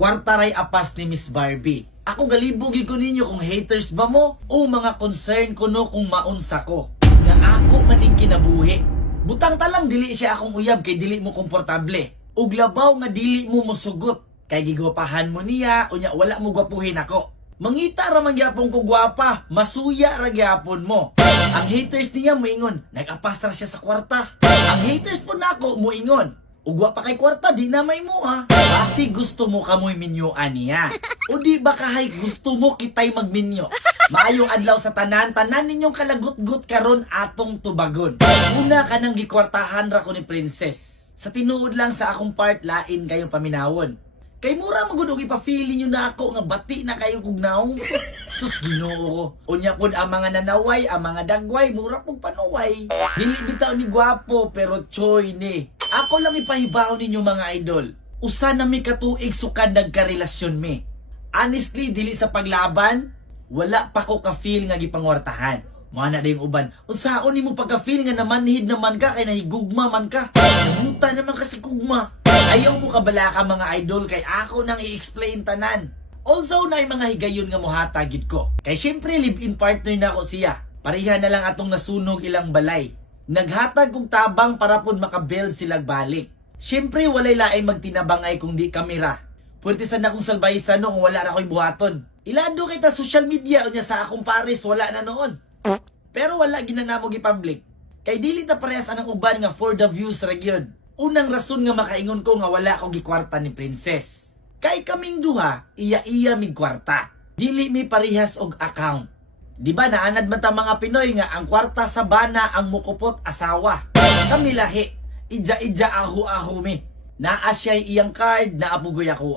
Kwarta ray apas ni Miss Barbie. Ako galibog ko ninyo kung haters ba mo o mga concern ko no kung maunsa ko. Nga ako maning kinabuhi. Butang talang dili siya akong uyab kay dili mo komportable. Ug labaw nga dili mo mosugot. Kay gigwapahan mo niya unya wala mo gwapuhin ako. Mangita ra man gyapon ko gwapa, masuya ra gyapon mo. Ang haters niya moingon, nag-apas ra siya sa kwarta. Ang haters po nako moingon, ugwa pa kay kwarta, di na may mo ha. Kasi gusto mo kamoy minyoan niya. O di ba kahay gusto mo kitay magminyo? Maayong adlaw sa tanan ninyong kalagot-gut karon atong tubagon. Una ka nang gikwartahan ra ko ni Princess. Sa tinuod lang sa akong part, lain kayong paminawon. Kay mura magud og ipa-feeling nyo na ako nga bati na kayo kugnaw. Sus Ginoo ko. Unya pod ang mga nanaway, ang mga dagway, mura pong panuway. Dili bitaw ni gwapo pero choy ni. Ako lang ipahibaw ninyo mga idol. Usa na mi katuig sukad nagkarelasyon mi. Honestly, dili sa paglaban, wala pa ko ka-feel nga gipangwartahan. Mga na yung uban. Unsaon nimo pagka-feel nga namanhid naman ka kay nahigugma man ka. Namuta naman kasi kugma. Ayaw mo kabala ka mga idol kay ako nang i-explain tanan. Although na mga higayon nga mohatagid ko. Kay syempre live-in partner na ako siya. Pareha na lang atong nasunog ilang balay. Naghatag kong tabang para pod makabuild silang balik. Syempre walay laing magtinabangay kung di kamera. Pwerte na akong salbaysan no kung wala na ko'y buhaton. Ilado kita social media unya sa akong pares wala na noon. Pero wala ginanamog i-public. Kay dili ta parehas anang uban nga for the views ra gyud. Unang rason nga makaingon ko nga wala ko gikwarta ni Princess. Kay kaming duha, iya-iya mig kwarta. Dili mi parehas og account. Di ba naanad man ta mga Pinoy nga ang kwarta sa bana ang mukupot asawa. Kami lahi, ija-ija ahu-ahu mi. Naa siya iyang card na apugoy ako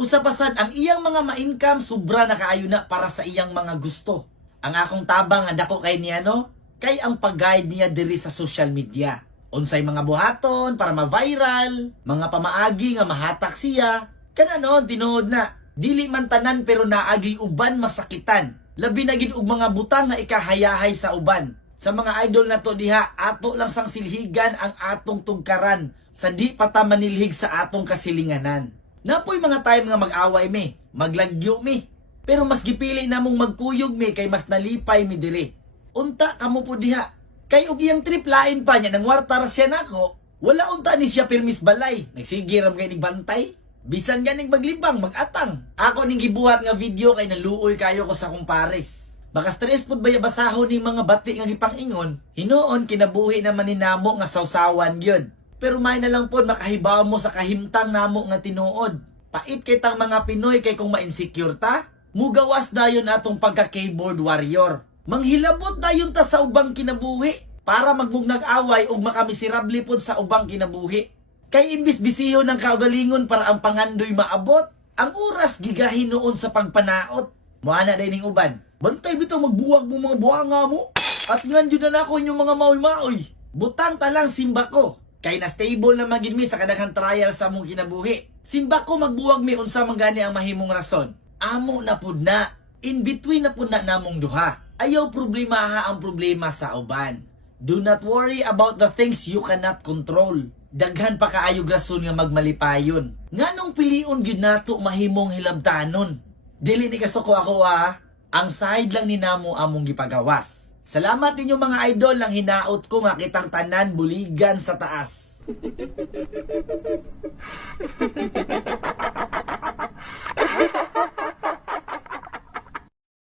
Usapasan ang iyang mga ma-income sobra na kaayo na para sa iyang mga gusto. Ang akong tabang nga dako kay niya no, kay ang pag-guide niya diri sa social media. Unsay mga buhaton para ma-viral, mga pamaagi nga mahatak siya. Kana noon tinuod na, dili man tanan pero naagi uban masakitan. Labi na gid og mga butang nga ikahayahay sa uban. Sa mga idol na to diha, ato lang sang silhigan ang atong tugkaran sa di pata manilhig sa atong kasilinganan. Napoy mga time nga mag-away mi, maglagyo mi. Pero mas gipili namong magkuyog mi kay mas nalipay mi diri. Unta kamo po diha. Kay og iyang trip lain pa niya nang warta ra siya nako. Wala unta ni siya pirmis balay. Nagsigiram kay nigbantay. Bisan ganing maglibang, magatang. Ako ning gibuhat nga video kay naluoy kayo ko sa kumpares. Baka stress pud baya basahon ning mga bati nga gipangingon. Hinuon kinabuhi naman ni namo nga sawsawan gyud. Pero may na lang pod makahibaw mo sa kahimtang namo nga tinuod. Pait kay tang mga Pinoy kay kung ma-insecure ta, mugawas dayon atong pagka-keyboard warrior. Manghilabot dayon ta sa ubang kinabuhi para magmugnag away ug makamiserable pod sa ubang kinabuhi. Kay imbis bisihon ng kaugalingon para ang pangandoy maabot, ang oras gigahin noon sa pagpanaot. Moana day ning uban. Bantay bitaw magbuwag mo mga buhanga mo. At ngandiyo na nako inyong mga maoy-maoy. Butang talang simba ko. Kay na stable na magid mi sa kadaghang trial sa among kinabuhi. Simba ko magbuwag mi unsa man gani ang mahimong rason. Amo na pud na. In between na pud na namong duha. Ayaw problemaha ang problema sa uban. Do not worry about the things you cannot control. Daghan pa kaayog rason nga magmalipayon. Nganong pilion gyud nato mahimong hilabtanon. Dili ni kasuko ako Ang side lang ni namo among gipagawas. Salamat ninyo mga idol lang hinaot ko nga kitang tanan buligan sa taas.